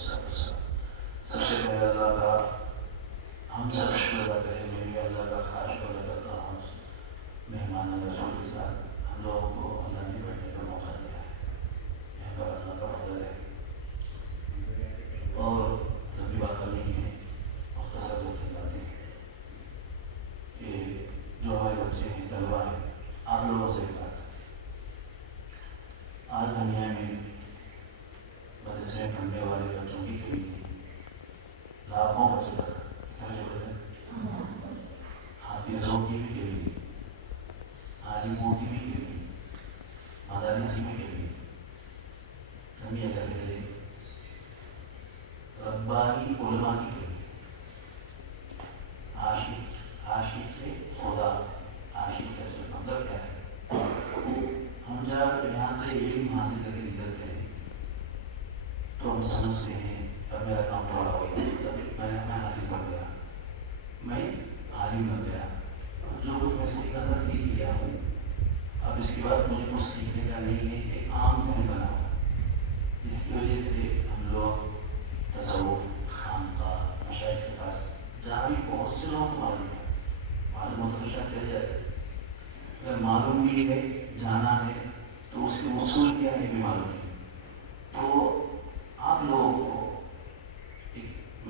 سب سے پہلے اللہ کا ہم سب شکر ادا کریں. میں بھی اللہ کا خاص شکر ادا کرتا ہوں. مہمان رسول کے ساتھ ہم لوگوں کو اللہ نے بیٹھنے کا موقع دیا ہے. یہاں پر اللہ کا فضل ہے. اور لمبی بات نہیں ہے, مختصر دو تین باتیں کہ جو ہمارے بچے ہیں, طلبا ہیں, آپ لوگوں سے ایک بات, آج دنیا میں مدرسے میں پڑھنے والے بچوں کی کمی نہیں, لاکھوں بچے پڑھ رہے ہیں. حافظوں کی بھی کمی, عالموں کی بھی کمی, مدارس کی بھی کمی. کمی اگر ہے ربانی علماء کی کمی. عاشق خدا, عاشق کا مطلب کیا ہے؟ ہم جب یہاں سے علم حاصل کر کے نکلتے ہیں تو ہم سمجھتے ہیں اب میرا کام تھوڑا ہو گیا, میں حافظ بن گیا, میں عالم بن گیا, جو کچھ میں سیکھا تھا سیکھ لیا ہوں, اب اس کے بعد مجھے کچھ سیکھنے کا نہیں ہے. ایک عام سمجھ بنا ہوا, جس کی وجہ سے ہم لوگ تصوف, خانقاہ, مشائخ کے پاس جہاں بھی بہت سے لوگوں کو معلوم ہو تو شاید چل جاتے. اگر معلوم بھی ہے, جانا ہے, تو اس کے اصول کیا ہے بھی معلوم ہے. تو آپ لوگوں کو ایک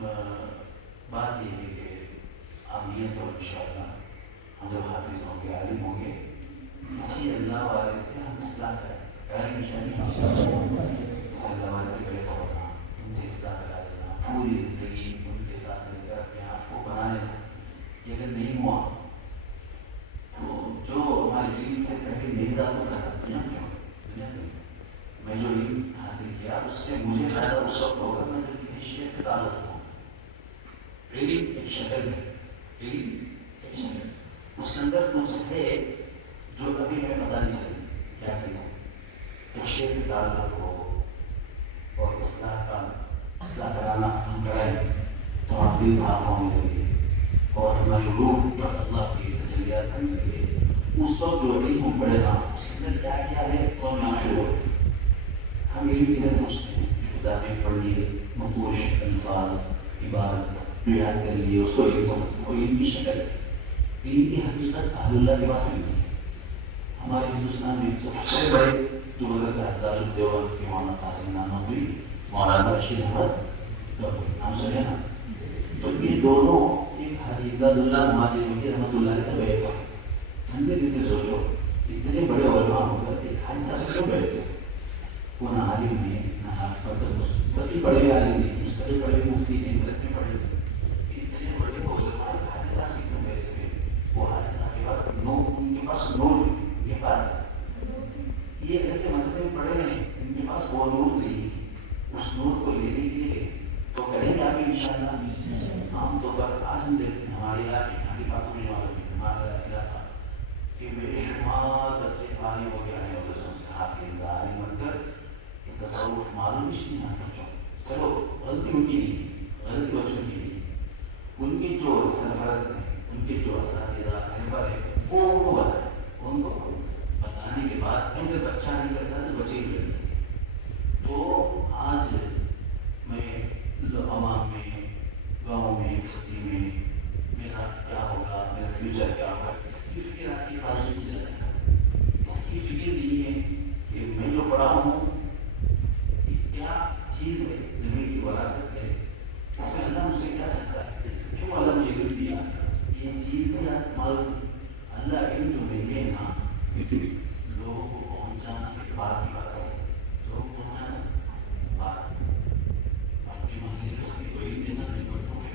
بات یہ ہے کہ آپ نیت اور انشاءاللہ ہم جب حافظ ہوں گے, عالم ہوں گے, کسی اللہ والے سے ہم اصلاح کریں. اللہ والے سے بیٹھ ہونا, ان سے اصلاح کرا دینا, پوری زندگی ان کے ساتھ رہ کر اپنے آپ کو بنا لینا. یہ اگر نہیں ہوا تو جو ہمارے علم سے پہلے میری ذات کو کرا دنیا میں, میں جو علم حاصل کیا اس سے مجھے فائدہ اس وقت ہوگا میں جو کسی شے سے تعلق ہوں. علم ایک شکل ہے, علم ایک شکل, اس کے اندر کچھ ہے جو ابھی ہمیں پتہ نہیں چلتی کیا چیز ہے. ایک شے سے تعلق ہو اور اصلاح کرانا ہم کرائیں تو ہم دل صاف ہونے لگے اور ہماری روح پر اللہ کی تجلیات کرنے لگے. اس وقت جو علم پڑے گا اس کے اندر کیا کیا ہے سمجھ میں آنا شروع ہوتا ہے. ہم علم کیسے سمجھتے ہیں؟ کتابیں پڑھ لیے, متوش الفاظ, عبارت یاد کر لیے, اس کو علم سمجھتے ہیں. وہ علم کی شکل, علم کی حقیقت اہل اللہ کے پاس ملتی ہے. ہمارے ہندوستان میں سب سے بڑے جو مدرسہ دارالعلوم دیوبند کے مولانا قاسم نانوتوی, مولانا رشید احمد گنگوہی, نام سنے نا؟ تو یہ دونوں ایک حدیث اللہ مہاجر رحمۃ اللہ علیہ سے بیٹھے. ٹھنڈے دل سے سوچو, اتنے بڑے علماء ہو کر ایک حادثہ سے کیوں بیٹھتے؟ وہ نہ عالم ہے نہ حافظ, سبھی پڑھے عالم نہیں, مستقل پڑھے مفتی نہیں, مدرسے میں پڑھے. اتنے بڑے علماء حادثہ سے کیوں بیٹھتے؟ وہ حادثہ کے بعد نور, ان کے پاس نور, ان کے پاس یہ ایسے مدرسے میں پڑھے نہیں, ان کے پاس وہ نور نہیں. اس نور کو لینے کے لیے تو کریں گے آپ انشاءاللہ. عام طور پر آج ہم دیکھتے ہیں ہمارے علاقے, ہماری باتوں میں معلوم ہے ہمارا علاقہ کہ بے شمار بچے فارغ ہو گیا ہے مدرسوں سے, حافظ عالم بن کر تصوف معلوم ہی نہیں ہے بچوں. چلو غلطی ان کی نہیں, غلطی بچوں کی نہیں, ان کے جو سرپرست ہیں, ان کے جو اساتذہ رہبر ہیں, وہ بتائیں. ان کو بتانے کے بعد اگر بچہ نہیں کرتا تو بچے ہی کرتے. تو آج میں عوام میں, گاؤں میں, بستی میں میرا کیا ہوگا, میرا فیوچر کیا ہوگا, اس کی فکر آج کی فارغ کی جاتا ہے. اس کی فکر نہیں ہے کہ میں جو پڑھا ہوں کیا چیز ہے, زمین کی وراثت ہے, اس میں اللہ مجھ سے کیا چاہتا ہے, کیوں اللہ مجھے علم دیا, یہ چیز ہے معلوم. اللہ علم جو ملے نا لوگوں کو پہنچانا ایک بات کی بات ہے, لوگوں کو پہنچانا بات, اپنے محلے میں اس کی کوئی دینا نہیں پڑتا ہے.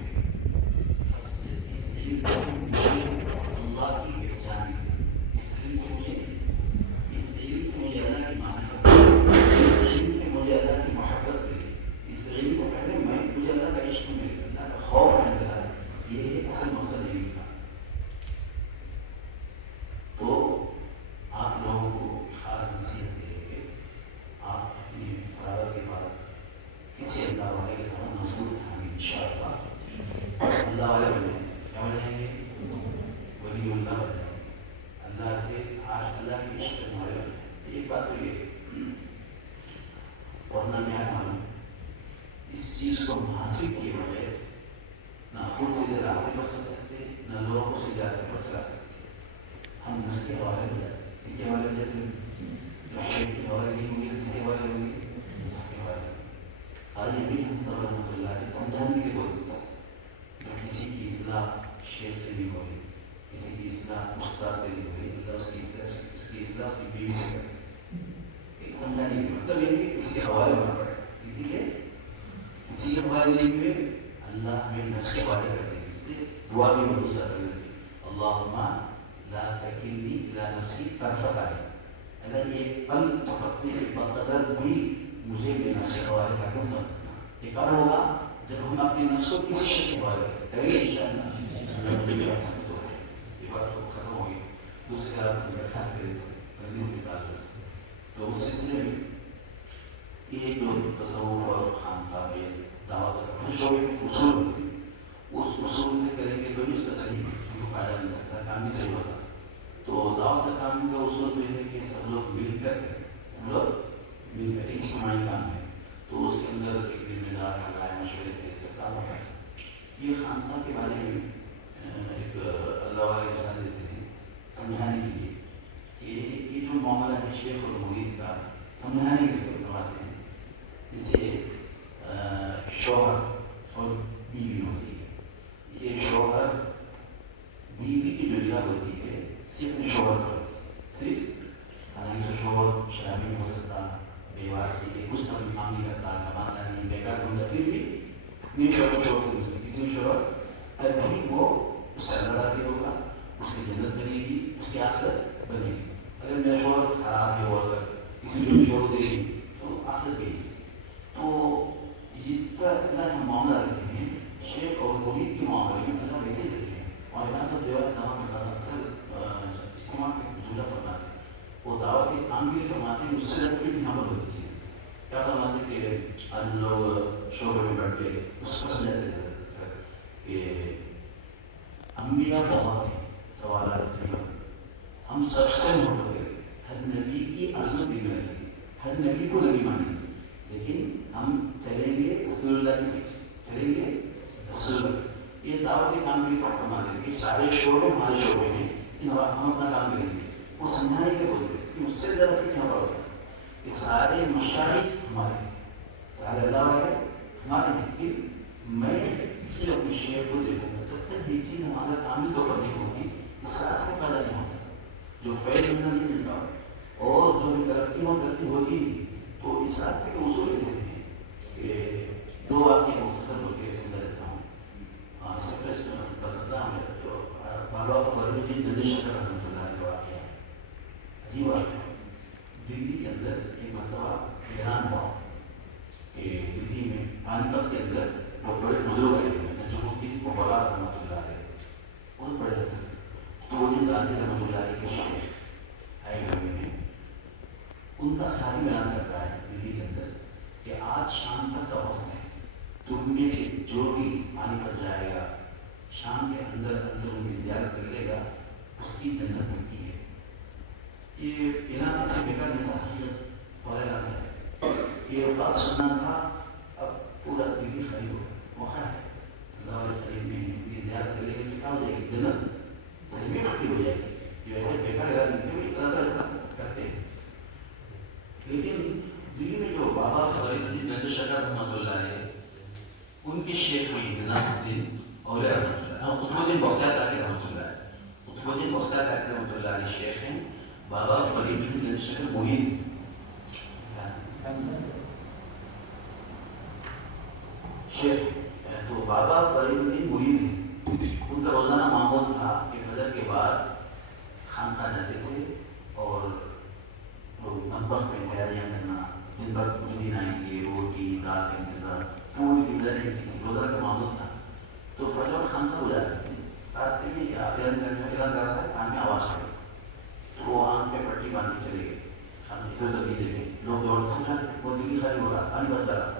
اللہ کی پہچان ہے, اس علم سے مجھے, اس علم سے مجھے اللہ کی معرفت ہے, اس علم سے مجھے اللہ کی محبت ملی, اس علم سے پہلے مجھے اللہ کا عشق ملے, اللہ کا خوف ہے. یہ اصل مقصد علم کا. تو آپ لوگوں کو خاص نصیحت ہے کہ آپ اپنی فراغت کے بعد کسی اللہ والے کے طرح مضبوط رہیں گے انشاءاللہ. اللہ والے بن جائیں گے, کیا بن جائیں گے؟ ولی اللہ بن جائیں گے. اللہ سے آج اللہ کی عشق کرنے والے بن جائیں گے. ایک بات تو یہ پڑھنا میں آیا معلوم, اس چیز کو حاصل کیے بغیر نہ خود سیدھے راستے پر چل سکتے نہ لوگوں کو سیدھے راستے پر چلا سکتے. ہم اس کے حوالے میں جاتے ہیں. اس کے حوالے میں جاتے ہیں جو شیخ کے حوالے نہیں ہوگی اس کے حوالے ہوگی اس کے حوالے. حال یہ بھی حضرت رحمۃ اللہ علیہ سمجھانے کے بولتے ہیں جو کسی کی اصلاح شیخ سے نہیں ہوئی, کسی کی اصلاح استاد سے نہیں ہوئی, اللہ اس کی اصلاح اس کی بیوی سے کرے. ایک سمجھانے کے مطلب یہ کہ کسی کے حوالے میں پڑے, کسی کے حوالے نہیں ہوئے, اللہ ہمیں نفس کے حوالے کر دیں گے. اس لیے دعا بھی بہت ساری ہے, اللہم لا تکلنی الی نفسی طرفۃ عین. اگر یہ پل تپکنے بقدر بھی مجھے میرے نفس کے حوالے کر دوں گا. یہ کب ہوگا؟ جب ہم اپنے نفس کو کسی شخص کے حوالے کریں گے انشاءاللہ. یہ بات تو ختم ہو گئی. دوسری بات خاص کریں مجلس کے تعلق سے, تو اس سلسلے میں یہ جو تصوف اور خانقاہ میں دعوت شعبے کے اصول ہوتے ہیں اس اصول سے کریں گے تو اس کا صحیح فائدہ مل سکتا ہے, کام بھی صحیح ہوتا. تو دعوت کام کا اصول تو یہ ہے کہ سب لوگ مل کر اجتماعی کام ہے, تو اس کے اندر ایک ذمہ دار رائے مشورے سے سب کام ہوتا ہے. یہ خانقاہ کے بارے میں ایک اللہ والے مثال دیتے ہیں سمجھانے کے لیے کہ یہ جو معاملہ ہے شیخ اور مرید کا سمجھانے کے لیے فرماتے ہیں. جسے شوہر اور بیوی ہوتی ہے, یہ شوہر بیوی کی جو جگہ ہوتی ہے صرف شوہر پر ہوتی ہے, صرف حالانکہ شوہر شرابی نہیں ہو سکتا, بیوار سے کچھ کام نہیں کرتا, کماتا نہیں, بیکار ہوتا, پھر بھی اپنے شوہر سے کسی شوہر تبھی وہ اس سے اللہ راضی ہوگا, اس کی جنت بنے گی, اس کی آخرت بنے گی. اگر میرا شوہر خراب ہے اور کسی کو چھوڑ دے گی تو آخرت گئی. تو جس طرح اللہ کا معاملہ رکھتے ہیں شیخ اور مرید کے معاملے میں اللہ ویسے ہی رکھتے ہیں. اور صاحب دیوار نام میں اکثر استعمال کے جملہ فرماتے ہیں, وہ دعوت کے کام بھی فرماتے ہیں, اس سے زیادہ پھر یہاں پر ہوتی ہے. کیا فرماتے ہیں کہ آج لوگ شعبے میں بیٹھ کے اس کو سمجھاتے تھے کہ انبیاء بہت ہیں, سوالات نہیں, ہم سب سے محبت کریں, ہر نبی کی عظمت بھی کریں, ہر نبی کو نبی مانیں, لیکن ہم چلیں گے رسول اللہ کے پیچھے, چلیں گے رسول اللہ. یہ دعوت کے کام بھی فرما دیں گے, سارے شعبے ہمارے شعبے میں ہم اپنا کام کریں گے. وہ سمجھانے کے بولتے ہیں کہ اس سے زیادہ پھر کیا ہوتا ہے کہ سارے مشاہد ہمارے, سارے اللہ والے ہمارے ہیں, لیکن میں اس سے اپنے شیخ کو دیکھوں گا جب تک یہ چیز ہمارا کام ہی تو کرنی ہوگی اس راستے میں فائدہ نہیں ہوتا. جو فیض ملنا نہیں ملتا اور جو ترقی ہوتی تو اس راستے کے اصول ایسے ہیں کہ دو واقعہ مختصر ہو کے سمجھا دیتا ہوں. اس سے بتاتا ہوں جو بابا فرید الدین دہلی شکر رحمۃ اللہ علیہ واقعہ عجیب واقعہ. دلی کے اندر ایک مرتبہ اعلان ہوا کہ دلی میں پانی پت کے اندر بہت بڑے بزرگ آئے ہوئے ہیں, نجم الدین اولیاء رحمۃ اللہ علیہ, بہت بڑے تھے. تو وہ دن غازی رحمۃ اللہ علیہ کے شیخ آئے ہوئے ہیں, ان کا خالی بیان کر رہا ہے دلی کے اندر کہ آج شام تک کا وقت ہے, تم میں سے جو بھی پانی پر جائے گا شام کے اندر ان کی زیارت کر لے گا اس کی جنت ملتی ہے. یہ اعلان ایسے بیکار نہیں تھا, حقیقت اور اعلان ہے. یہ بات سننا تھا, اب پورا دلی خالی ہو گیا, موقع ہے اللہ والے قریب میں ان کی زیارت کر لے گا تو کیا ہو جائے گی, جنت صحیح میں پکی ہو جائے گی. یہ ویسے بیکار اعلان کرتے ہیں. لیکن دلی میں جو بابا فرید الدین دہلی شکر رحمۃ اللہ علیہ, ان کے شیخ ہوئی نظام الدین اولیاء رحمۃ اللہ, قطب الدین بختیار کاکی رحمۃ اللہ علیہ, قطب الدین بختیار کاکی رحمۃ اللہ علیہ شیخ ہیں, بابا فرید الدین دہلی شکر مرید. شیخ تو بابا فرید الدین مرید ہیں. ان کا روزانہ معمول تھا کہ فجر کے بعد خانقاہ جاتے تھے اور لوگ مطبخ میں تیاریاں کرنا, دن بھر کچھ دن آئیں گے, روٹی دال کا انتظار, پوری گزارنے کی روزانہ کا معمول تھا. تو فجر خانقاہ ہو جاتے تھے, راستے میں اعلان کر رہا تھا, کان میں آواز پڑی, تو وہ آنکھ پہ پٹی باندھ کے چلے گئے, ادھر ادھر نہیں دیکھے, لوگ دوڑ سمجھا وہ دلی خالی ہو رہا, پانی بچ رہا.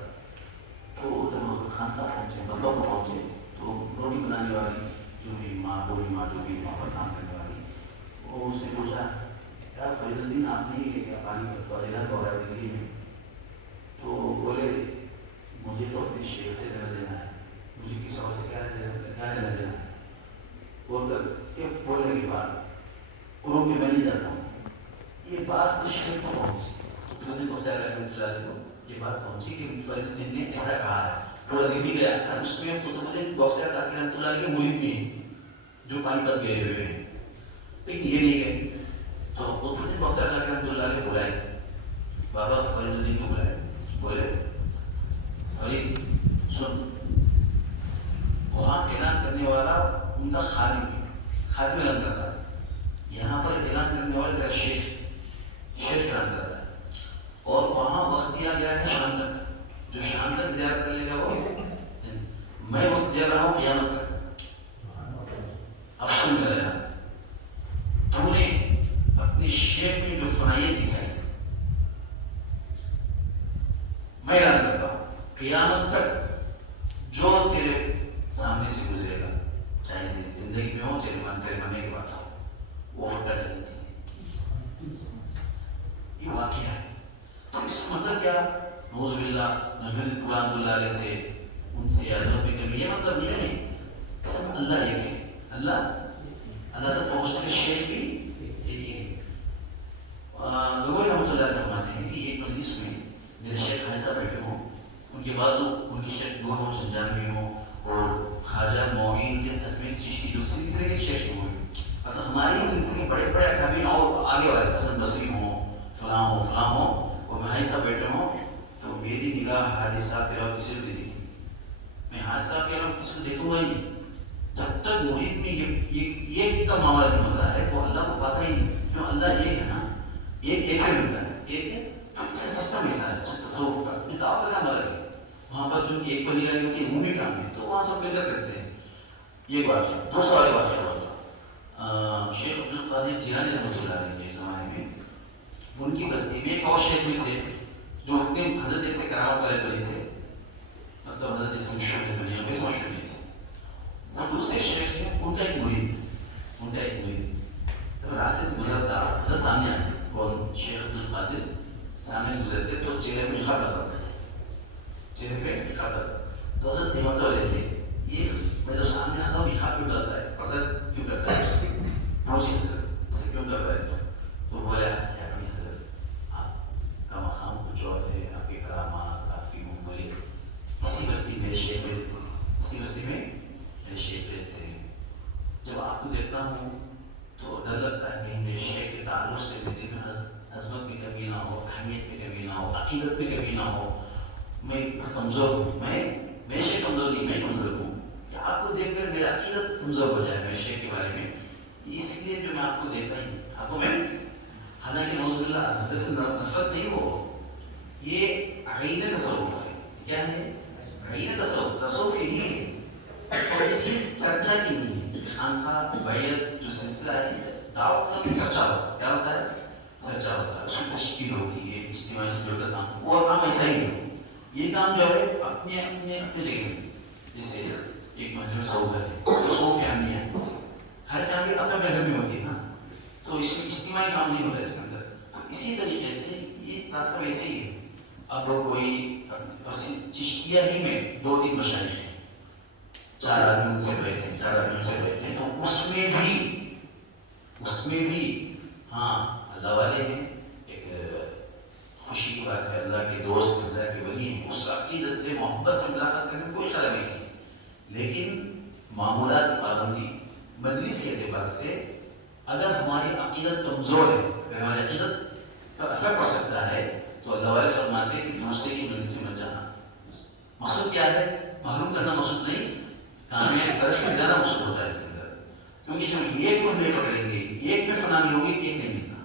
تو جب خانقاہ پہنچے, مطبخ پہنچے, تو روٹی بنانے والی جو بھی ماں, بوڑھی ماں جو بھی وہاں پر کام کرنے والی, وہ اس سے پوچھا یار فرید الدین آپ نے پانی کا اعلان ہو رہا ہے دلی میں, تو بولے مجھے وقت اس شیخ سے لینا دینا ہے, مجھے کسی اور سے کیا لینا دینا ہے. بول کر کہ بولنے کے بعد انہوں میں نہیں جاتا ہوں. یہ بات اس شیخ کو پہنچی, مجھے مختار رحمۃ اللہ کو یہ بات پہنچی کہ فضل الدین نے ایسا کہا ہے. تھوڑا دلی گیا, اس میں قطب بختیار کاکی رحمۃ اللہ کے مرید بھی ہیں جو پانی پت گئے ہوئے ہیں, لیکن یہ نہیں گئے. تو قطب الدین بختیار کاکی رحمۃ اللہ کے بلائے, بابا فضل الدین کو بلائے, بولے فرید سن, وہاں اعلان کرنے والا ان کا خادم ہے, خادم اعلان کرتا ہے. یہاں پر اعلان کرنے والا تیرا شیخ اعلان کرتا ہے, اور وہاں وقت دیا گیا ہے شام تک. جو شام تک زیارت کر لے گا وہ, میں وقت دے رہا ہوں قیامت تک. اب سن لگا, تو نے اپنے شیخ میں جو فنائیت دکھائی, میں اعلان کرتا ہوں قیامت تک جو تیرے سامنے سے گزرے گا, چاہے زندگی میں ہو چاہے تیرے مرنے کے بعد ہو, وہ کا جنت ہے. یہ واقعہ ہے. تو اس کا مطلب کیا, نوز باللہ نبی قرآن اللہ علیہ سے ان سے عظمت میں کمی, یہ مطلب نہیں ہے. اس میں اللہ ایک ہے, اللہ تک پہنچنے کے شیخ بھی ایک ہی ہے. لوگوں رحمۃ اللہ فرماتے ہیں کہ ایک مجلس میں میرے شیخ ایسا بیٹھے ہوں, ان کے بعض ان کی شیخ نور ہوں, سنجانوی ہوں, اور خواجہ معین کے تکمیل چشتی جو سلسلے کے شیخ ہوں, مطلب ہماری سلسلے کے بڑے اکابرین اور آگے والے حسن بصری ہوں, فلاں ہوں, اور میں ایسا بیٹھے ہوں, تو میری نگاہ حاجی صاحب کے علاوہ کسی کو نہیں دیکھی. میں حاجی صاحب کے علاوہ کسی کو دیکھوں گا نہیں جب تک مرید میں یہ کا معاملہ نہیں ہوتا ہے. وہ اللہ کو پاتا ہی نہیں, جو اللہ ایک ہے نا, ایک سے ملتا ہے, ایک ہے تو اس سے سسٹم ایسا ہے تصوف کا. دعوت کا مطلب ہے وہاں پر جو ایک کو نگاہی ہوتی ہے عمومی کام ہے, تو وہاں سب مل کر کرتے ہیں. یہ واقعہ. دوسرا والا واقعہ ہوتا شیخ عبد القادر جیلانی رحمۃ اللہ علیہ کے زمانے میں, ان کی بستی میں ایک اور شیخ بھی تھے جو حضرت سے کرامت والے تو نہیں تھے, مطلب حضرت سے مشہور دنیا میں مشہور نہیں تھے. وہ دوسرے شیخ ہیں, ان کا ایک مرید تو راستے سے گزرتا حضرت سامنے آتے, کون شیخ عبد القادر سامنے سے گزرتے تو چہرے پہ لکھا کرتا تو حضرت ہمت والے تھے, یہ میں جو سامنے آتا ہوں لکھا کیوں کرتا ہے, پردہ کیوں کرتا ہے, پہنچی حضرت اسے کیوں کرتا ہے. تو بولا اپنی حضرت آپ کا مقام کچھ اور ہے, آپ کے کرامات, آپ کی مقبولیت اسی بستی میں شیخ رہتے ہیں. جب آپ کو دیکھتا ہوں تو ڈر لگتا ہے کہ میرے شیخ کے تعلق سے میرے دل میں عظمت میں کمی نہ ہو, اہمیت میں کمی نہ ہو, عقیدت میں کمی نہ ہو. میں کمزور ہوں, میں شیخ کمزور نہیں, میں کمزور ہوں کہ آپ کو دیکھ کر میرا عقیدت کمزور ہو جائے میرے شیخ کے بارے میں. اس لیے جو میں آپ کو دیکھتا ہی آپ کو میں, حالانکہ نعوذ باللہ حضرت سے نفرت نہیں ہو, یہ عین تصوف ہے. کیا ہے عین تصوف؟ تصوف یہی ہے. اور یہ چیز چرچا کی نہیں ہے. خانقاہ بیعت جو سلسلہ ہے, دعوت کا بھی چرچا ہوتا ہے. کیا ہوتا ہے؟ چرچا ہوتا ہے, اس کی تشکیل ہوتی ہے, اجتماع سے جڑ کر کام, وہ کام ایسا ہی ہے. یہ کام جو ہے اپنے جگہ میں, جیسے ایک محلے میں 100 گھر ہے, 100 فیملی ہیں, ہر فیملی اپنے گھر میں ہوتی ہے نا, تو اس میں اجتماعی کام نہیں ہوتا اس کے اندر. تو اسی طریقے سے یہ راستہ ویسے ہی ہے. اب کوئی چشتیہ ہی میں 2-3 مشائخ ہیں, 4 آدمی ان سے بیٹھتے ہیں, تو اس میں بھی ہاں اللہ والے ہیں, خوشی کی بات ہے, اللہ کے دوست, اللہ کے ولی ہیں, اس عقیدت سے محبت سے ملاقات کرنے میں کوئی خرابی نہیں. لیکن معمولات کی پابندی مجلس کے اعتبار سے اگر ہماری عقیدت کمزور ہے, اگر ہماری عقیدت پر اثر پڑ سکتا ہے, تو اللہ والے فرماتے ہیں کہ دوسرے کی مجلس میں مت جانا. مقصود کیا ہے؟ معلوم کرنا مقصود نہیں, کامیاب طرف میں جانا مقصود ہوتا ہے اس کے اندر. کیونکہ جب ایک کو نہیں پکڑیں گے, ایک میں فنا نہیں ہوگی, ایک نہیں ملتا.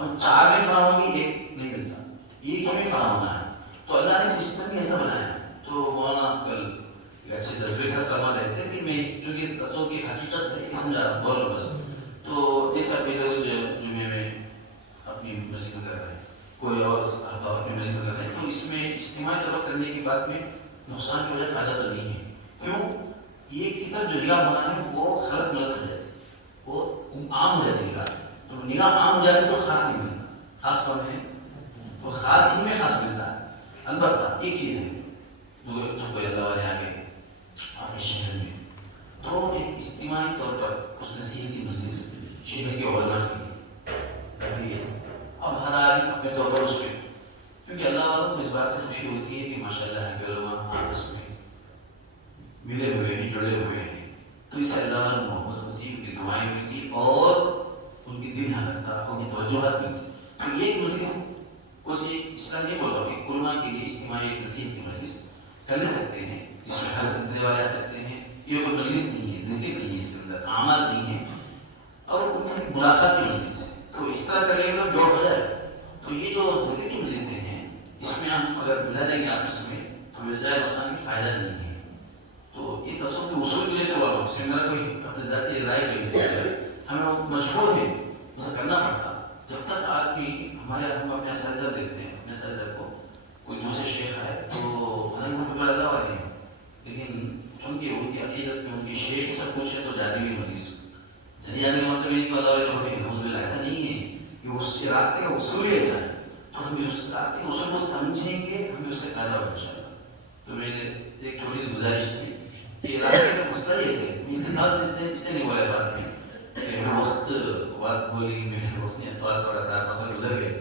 ہم 4 میں فنا ہوگی, ایک نہیں ملتا, ایک ہمیں فنا ہونا ہے. تو اللہ نے سسٹم ایسا بنایا. تو مولانا کل اچھے جذبے کا فرما رہے تھے کہ میں چونکہ تصوف کی حقیقت ہے, یہ سمجھا رہا بول رہا بس. تو جیسا بھی لوگ جمعے میں اپنی مسجد میں کر رہے ہیں, کوئی اور احباب اپنی مسجد میں کر رہے ہیں, تو اس میں اجتماعی طلب کرنے کی بات میں نقصان کی وجہ فائدہ تو نہیں ہے. کیوں؟ یہ کتاب جو نگاہ بنا ہے وہ خلط ملت ہو جاتی, وہ عام ہو جاتی نگاہ. تو نگاہ عام ہو جاتی تو خاص نہیں ملتا. خاص کون ہے؟ تو خاص ہی میں خاص ملتا ہے. البتہ ایک چیز ہے, جب کوئی اللہ والے آ گئے آپ کے شہر میں تو ایک اجتماعی طور پر اس نصیحت کی مجلس شہر کے علماء کی اب ہر آدمی اپنے طور پر اس پہ، کیونکہ اللہ والوں کو اس بات سے خوشی ہوتی ہے کہ ماشاء اللہ کے علماء آپس میں ملے ہوئے ہیں، جڑے ہوئے ہیں، تو اس سے اللہ والوں کو محبت ہوتی ہے، ان کی دعائیں ملتی اور ان کی دل حالت کا ان کی توجہات ملتی. تو یہ ایک مجلس کوئی اسلام نہیں بول رہا ہوں کہ علماء کے لیے اجتماعی ایک نصیحت کی مجلس کر لے سکتے ہیں، اس میں ہر سلسلے والے آ سکتے ہیں. یہ کوئی مجلس نہیں ہے، ذکر نہیں ہے، اس کے اندر اعمال نہیں ہے اور ان کی ملاقات کی مجلس ہے. تو اس طرح کر لیں گے تو جوڑ ہو جائے. تو یہ جو ذکر کی مجلسیں ہیں اس میں ہم اگر ملا دیں گے آپس میں تو مل جائے نقصان کی فائدہ نہیں ہے. تو یہ تصوف کے اصول کی وجہ سے ہوا اس کے اندر کوئی اپنی ذاتی رائے کوئی نہیں ہے، ہمیں مجبور ہے اسے کرنا پڑتا. جب تک آدمی ہم اپنے اساتذہ دیکھتے ہیں، اپنے اساتذہ کو کوئی دوسرے شیخ آئے تو ہمارے ملک میں اللہ والے ہیں، لیکن چونکہ ان کی عقیدت میں ان کی شیخ سب کچھ ہے تو جاتی بھی مجلس جدید آنے کا مطلب یہ کہ اللہ والے چھوڑے ہیں، نوز باللہ ایسا نہیں ہے. یہ اس راستے کا اصول ہی ایسا ہے. تو ہم اس راستے کے اصول کو سمجھیں گے، ہمیں اس سے فائدہ ہوگا انشاءاللہ. تو میرے ایک چھوٹی سی گزارش تھی کہ راستے کا مسئلہ ہی ایسے ہے. انتظار اس نے نہیں بولا بات میں کہ میں وقت بات بولی، میں نے وقت نہیں اتوار تھوڑا تھا مسئلہ گزر گئے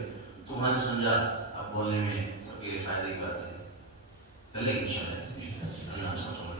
تو وہاں سے سمجھا اب بولنے میں سب کے لیے فائدے کی بات ہے. کر لیں گے انشاءاللہ. اللہ